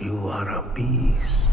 You are a beast.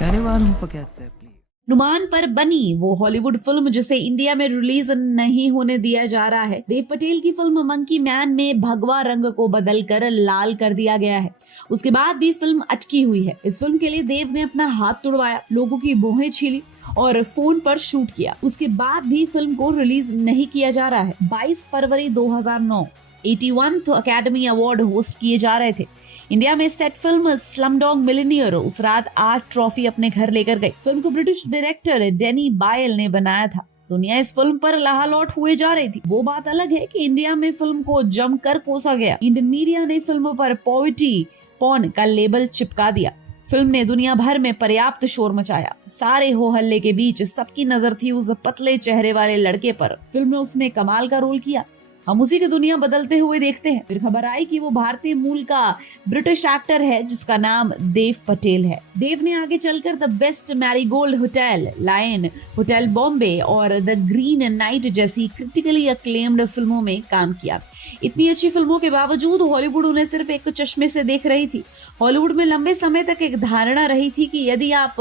Anyone who forgets their place. Numan पर बनी वो हॉलीवुड फिल्म जिसे इंडिया में रिलीज नहीं होने दिया जा रहा है। देव पटेल की फिल्म मंकी मैन में भगवा रंग को बदलकर लाल कर दिया गया है। उसके बाद भी फिल्म अटकी हुई है। इस फिल्म के लिए देव ने अपना हाथ तुड़वाया, लोगों की भौहें छीली और फोन पर शूट किया। उसके बाद भी फिल्म को रिलीज नहीं किया जा रहा है। 22 फरवरी 2009 81वां अकेडमी अवार्ड होस्ट किए जा रहे थे। इंडिया में सेट फिल्म स्लमडॉग मिलियनेयर उस रात 8 ट्रॉफी अपने घर लेकर गई। फिल्म को ब्रिटिश डायरेक्टर डेनी बायल ने बनाया था। दुनिया इस फिल्म पर लहालौट हुए जा रही थी। वो बात अलग है कि इंडिया में फिल्म को जमकर कोसा गया। इंडियन मीडिया ने फिल्म पर पॉवर्टी पॉर्न का लेबल चिपका दिया। फिल्म ने दुनिया भर में पर्याप्त शोर मचाया। सारे हो हल्ले के बीच सबकी नजर थी उस पतले चेहरे वाले लड़के पर। फिल्म में उसने कमाल का रोल किया। हम उसी की दुनिया बदलते हुए देखते हैं। फिर खबर आई कि वो भारतीय मूल का ब्रिटिश एक्टर है जिसका नाम देव पटेल है। देव ने आगे चलकर the Best Marigold Hotel, Lion, Hotel Bombay और द ग्रीन नाइट जैसी क्रिटिकली अक्लेम्ड फिल्मों में काम किया। इतनी अच्छी फिल्मों के बावजूद हॉलीवुड उन्हें सिर्फ एक चश्मे से देख रही थी। हॉलीवुड में लंबे समय तक एक धारणा रही थी कि यदि आप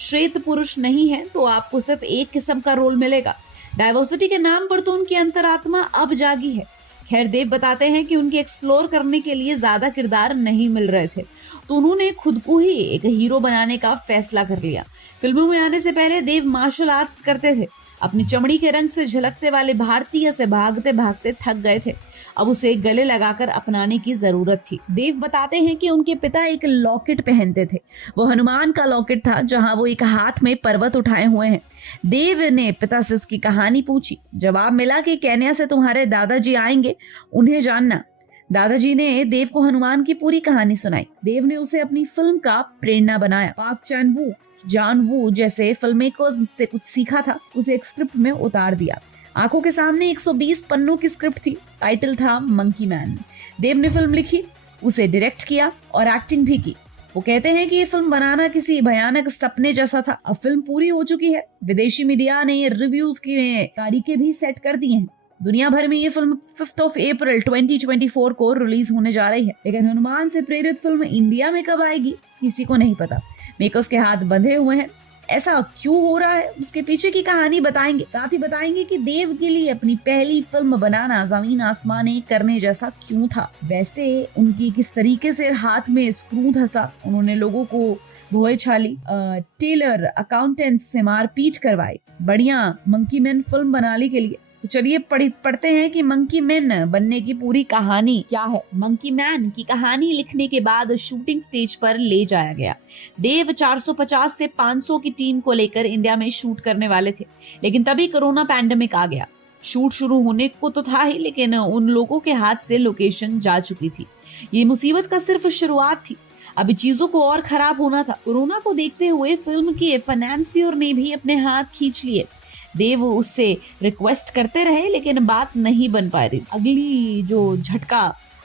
श्वेत पुरुष नहीं हैं तो आपको सिर्फ एक किस्म का रोल मिलेगा। डाइवर्सिटी के नाम पर तो उनकी अंतरात्मा अब जागी है। खैर, देव बताते हैं कि उनके एक्सप्लोर करने के लिए ज्यादा किरदार नहीं मिल रहे थे, तो उन्होंने खुद को ही एक हीरो बनाने का फैसला कर लिया। फिल्मों में आने से पहले देव मार्शल आर्ट्स करते थे। अपनी चमड़ी के रंग से झलकते वाले भारतीय से भागते भागते थक गए थे। अब उसे गले लगाकर अपनाने की जरूरत थी। देव बताते हैं कि उनके पिता एक लॉकेट पहनते थे। वो हनुमान का लॉकेट था जहां वो एक हाथ में पर्वत उठाए हुए हैं। देव ने पिता से उसकी कहानी पूछी। जवाब मिला कि केन्या से तुम्हारे दादाजी आएंगे, उन्हें जानना। दादाजी ने देव को हनुमान की पूरी कहानी सुनाई। देव ने उसे अपनी फिल्म का प्रेरणा बनाया। पाक चैन वू, जॉन वू जैसे फिल्म मेकर्स से कुछ सीखा था, उसे एक स्क्रिप्ट में उतार दिया। आंखों के सामने 120 पन्नों की स्क्रिप्ट थी। टाइटल था मंकी मैन। देव ने फिल्म लिखी, उसे डायरेक्ट किया और एक्टिंग भी की। वो कहते हैं कि ये फिल्म बनाना किसी भयानक सपने जैसा था। अब फिल्म पूरी हो चुकी है। विदेशी मीडिया ने रिव्यूज की तारीखें भी सेट कर दी हैं। दुनिया भर में ये फिल्म 5 अप्रैल 2024 को रिलीज होने जा रही है। लेकिन हनुमान से प्रेरित फिल्म इंडिया में कब आएगी किसी को नहीं पता। मेकर्स के हाथ बंधे हुए हैं। ऐसा क्यों हो रहा है, उसके पीछे की कहानी बताएंगे। साथ ही बताएंगे कि देव के लिए अपनी पहली फिल्म बनाना जमीन आसमान एक करने जैसा क्यों था। वैसे उनकी किस तरीके से हाथ में स्क्रू धंसा, उन्होंने लोगों को भोए छाली, टेलर, अकाउंटेंट से मारपीट करवाई, बढ़िया मंकी मैन फिल्म बनाने के लिए। तो चलिए पढ़ते हैं कि मंकी मैन बनने की पूरी कहानी क्या है। मंकी मैन की कहानी लिखने के बाद शूटिंग स्टेज पर ले जाया गया। देव 450 से 500 की टीम को लेकर इंडिया में शूट करने वाले थे, लेकिन तभी कोरोना पैंडेमिक आ गया। शूट शुरू होने को तो था ही, लेकिन उन लोगों के हाथ से लोकेशन जा चुकी थी। ये मुसीबत का सिर्फ शुरुआत थी, अभी चीजों को और खराब होना था। कोरोना को देखते हुए फिल्म के फाइनेंसियर ने भी अपने हाथ खींच लिए। देव उससे रिक्वेस्ट करते रहे लेकिन बात नहीं बन पा रही।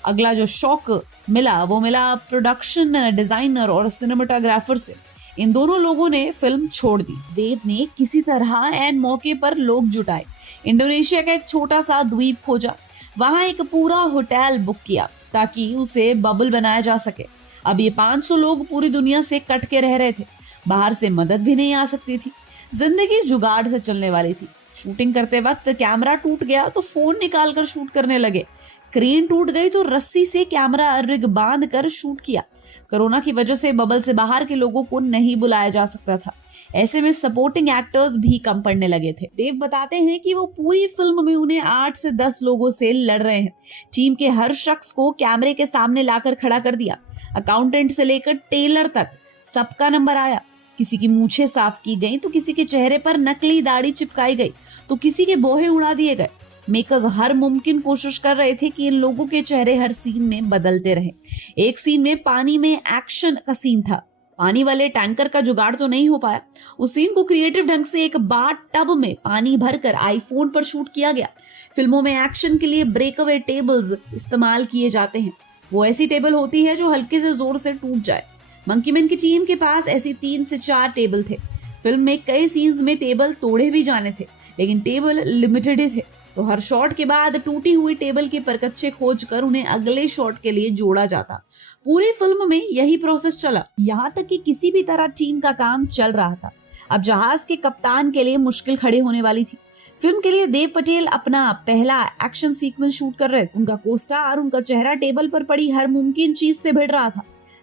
अगला जो शॉक मिला वो मिला प्रोडक्शन डिजाइनर और सिनेमाटोग्राफर से। इन दोनों लोगों ने फिल्म छोड़ दी। देव ने किसी तरह एन मौके पर लोग जुटाए। इंडोनेशिया का एक छोटा सा द्वीप खोजा, वहां एक पूरा होटल बुक किया ताकि उसे बबल बनाया जा सके। अब ये 500 लोग पूरी दुनिया से कट के रह रहे थे। बाहर से मदद भी नहीं आ सकती थी। जिंदगी जुगाड़ से चलने वाली थी। शूटिंग करते वक्त कैमरा टूट गया तो फोन निकाल कर शूट करने लगे। क्रेन टूट गई तो रस्सी से कैमरा रिग बांध कर शूट किया। कोरोना की वजह से बबल से बाहर के लोगों को नहीं बुलाया जा सकता था। ऐसे में सपोर्टिंग एक्टर्स भी कम पड़ने लगे थे। देव बताते हैं कि वो पूरी फिल्म में उन्हें 8 से 10 लोगों से लड़ रहे हैं। टीम के हर शख्स को कैमरे के सामने लाकर खड़ा कर दिया। अकाउंटेंट से लेकर टेलर तक सबका नंबर आया। किसी की मूछें साफ की गई तो किसी के चेहरे पर नकली दाढ़ी चिपकाई गई तो किसी के बोहे उड़ा दिए गए। मेकर्स हर मुमकिन कोशिश कर रहे थे कि इन लोगों के चेहरे हर सीन में बदलते रहे। एक सीन में पानी में एक्शन का सीन था। पानी वाले टैंकर का जुगाड़ तो नहीं हो पाया। उस सीन को क्रिएटिव ढंग से एक बाथ टब में पानी भरकर आईफोन पर शूट किया गया। फिल्मों में एक्शन के लिए ब्रेकअवे टेबल्स इस्तेमाल किए जाते हैं। वो ऐसी टेबल होती है जो हल्के से जोर से टूट जाए। मंकी मैन की टीम के पास ऐसी 3 से 4 टेबल थे। फिल्म में कई सीन्स में टेबल तोड़े भी जाने थे, लेकिन टेबल लिमिटेड ही थे। तो हर शॉट के बाद टूटी हुई टेबल के परकच्चे खोज कर उन्हें अगले शॉट के लिए जोड़ा जाता। पूरी फिल्म में यही प्रोसेस चला, यहाँ तक कि किसी भी तरह टीम का काम चल रहा था। अब जहाज के कप्तान के लिए मुश्किल खड़ी होने वाली थी। फिल्म के लिए देव पटेल अपना पहला एक्शन सीक्वेंस शूट कर रहे थे। उनका कोस्टार, उनका चेहरा टेबल पर पड़ी हर मुमकिन चीज से भिड़ रहा था।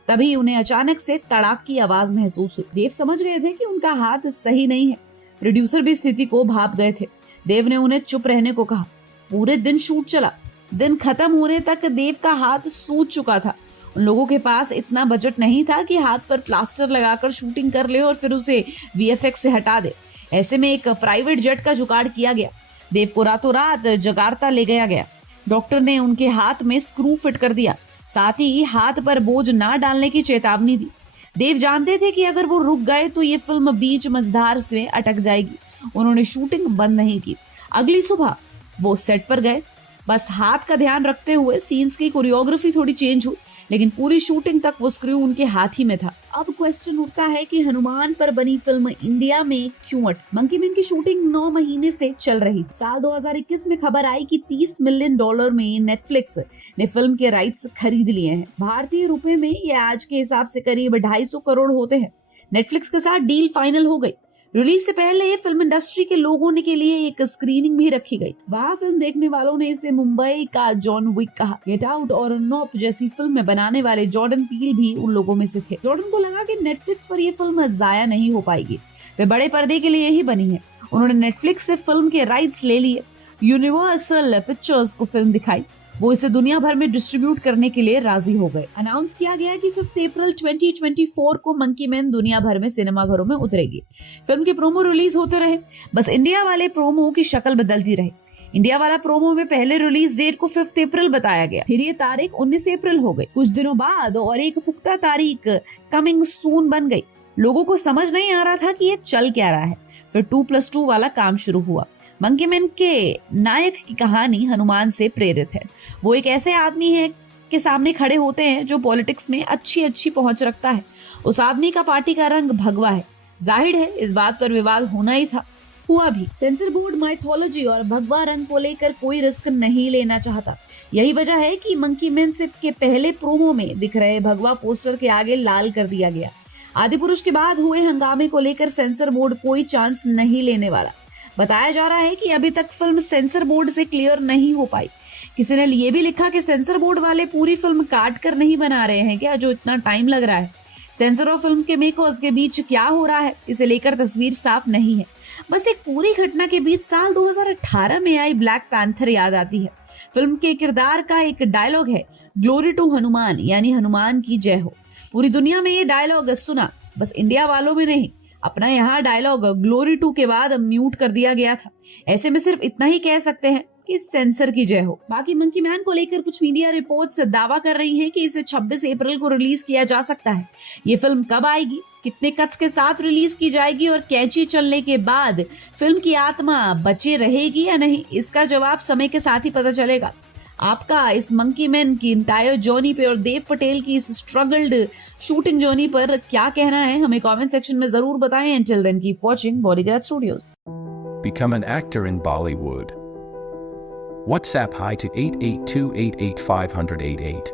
तभी उन्हें अचानक से तड़ाक की आवाज महसूस हुई। देव समझ गए थे कि उनका हाथ सही नहीं है। प्रोड्यूसर भी स्थिति को भाप गए थे। देव ने उन्हें चुप रहने को कहा। पूरे दिन शूट चला। दिन खत्म होने तक देव का हाथ सूज चुका था। उन लोगों के पास इतना बजट नहीं था कि हाथ पर प्लास्टर लगाकर शूटिंग कर ले और फिर उसे वीएफएक्स से हटा दे। ऐसे में एक प्राइवेट जेट का जुगाड़ किया गया। देव को रातों रात जकार्ता ले गया गया। डॉक्टर ने उनके हाथ में स्क्रू फिट कर दिया, साथ ही हाथ पर बोझ ना डालने की चेतावनी दी। देव जानते थे कि अगर वो रुक गए तो ये फिल्म बीच मझधार से अटक जाएगी। उन्होंने शूटिंग बंद नहीं की। अगली सुबह वो सेट पर गए, बस हाथ का ध्यान रखते हुए। सीन्स की कोरियोग्राफी थोड़ी चेंज हुई, लेकिन पूरी शूटिंग तक वो स्क्रू उनके हाथ ही में था। अब क्वेश्चन उठता है कि हनुमान पर बनी फिल्म इंडिया में क्यों अटकी? मंकी मैन की शूटिंग 9 महीने से चल रही। साल 2021 में खबर आई कि $30 मिलियन में नेटफ्लिक्स ने फिल्म के राइट्स खरीद लिए हैं। भारतीय रुपए में ये आज के हिसाब से करीब 250 करोड़ होते हैं। नेटफ्लिक्स के साथ डील फाइनल हो गई। रिलीज से पहले फिल्म इंडस्ट्री के लोगों के लिए एक स्क्रीनिंग भी रखी गई। वहाँ फिल्म देखने वालों ने इसे मुंबई का जॉन विक कहा। गेट आउट और नॉप जैसी फिल्में बनाने वाले जॉर्डन पील भी उन लोगों में से थे। जॉर्डन को लगा कि नेटफ्लिक्स पर यह फिल्म जाया नहीं हो पाएगी, वे बड़े पर्दे के लिए ही बनी है। उन्होंने नेटफ्लिक्स से फिल्म के राइट्स ले लिए। यूनिवर्सल पिक्चर्स को फिल्म दिखाई। वो इसे दुनिया भर में डिस्ट्रीब्यूट करने के लिए राजी हो गए। अनाउंस किया गया कि 5 अप्रैल 2024 को मंकी मैन दुनिया भर में सिनेमाघरों में उतरेगी। फिल्म के प्रोमो रिलीज होते रहे, बस इंडिया वाले प्रोमो की शक्ल बदलती रही। इंडिया वाला प्रोमो में पहले रिलीज डेट को 5 अप्रैल बताया गया, फिर ये तारीख 19 अप्रैल हो गई। कुछ दिनों बाद और एक पुख्ता तारीख कमिंग सून बन गई। लोगों को समझ नहीं आ रहा था कि ये चल क्या रहा है। फिर 2+2 वाला काम शुरू हुआ। मंकी मैन के नायक की कहानी हनुमान से प्रेरित है। वो एक ऐसे आदमी है के सामने खड़े होते हैं जो पॉलिटिक्स में अच्छी पहुंच रखता है। उस आदमी का पार्टी का रंग भगवा है। जाहिर है इस बात पर विवाद होना ही था, हुआ भी। सेंसर बोर्ड माइथोलॉजी और भगवा रंग को लेकर कोई रिस्क नहीं लेना चाहता। यही वजह है कि मंकी मैन के पहले प्रोमो में दिख रहे भगवा पोस्टर के आगे लाल कर दिया गया। आदिपुरुष के बाद हुए हंगामे को लेकर सेंसर बोर्ड कोई चांस नहीं लेने वाला। बताया जा रहा है कि अभी तक फिल्म सेंसर बोर्ड से क्लियर नहीं हो पाई। किसी ने ये भी लिखा कि सेंसर बोर्ड वाले पूरी फिल्म काट कर नहीं बना रहे हैं क्या, जो इतना टाइम लग रहा है। सेंसर और फिल्म के मेकर्स के बीच क्या हो रहा है, इसे लेकर तस्वीर साफ नहीं है। बस एक पूरी घटना के बीच साल 2018 में आई ब्लैक पैंथर याद आती है। फिल्म के किरदार का एक डायलॉग है, ग्लोरी टू हनुमान, यानी हनुमान की जय हो। पूरी दुनिया में ये डायलॉग सुना, बस इंडिया वालों में नहीं। अपना यहाँ डायलॉग ग्लोरी टू के बाद म्यूट कर दिया गया था। ऐसे में सिर्फ इतना ही कह सकते हैं कि सेंसर की जय हो। बाकी मंकी मैन को लेकर कुछ मीडिया रिपोर्ट्स दावा कर रही हैं कि इसे 26 अप्रैल को रिलीज किया जा सकता है। ये फिल्म कब आएगी, कितने कट्स के साथ रिलीज की जाएगी और कैंची चलने के बाद फिल्म की आत्मा बचे रहेगी या नहीं, इसका जवाब समय के साथ ही पता चलेगा। आपका इस मंकी मैन की इंटायर जर्नी पे और देव पटेल की इस स्ट्रगल्ड शूटिंग जर्नी पर क्या कहना है, हमें कमेंट सेक्शन में जरूर बताएं। Until then, keep watching Bodyguard Studios. Become an actor in Bollywood. WhatsApp hi to 8828850088.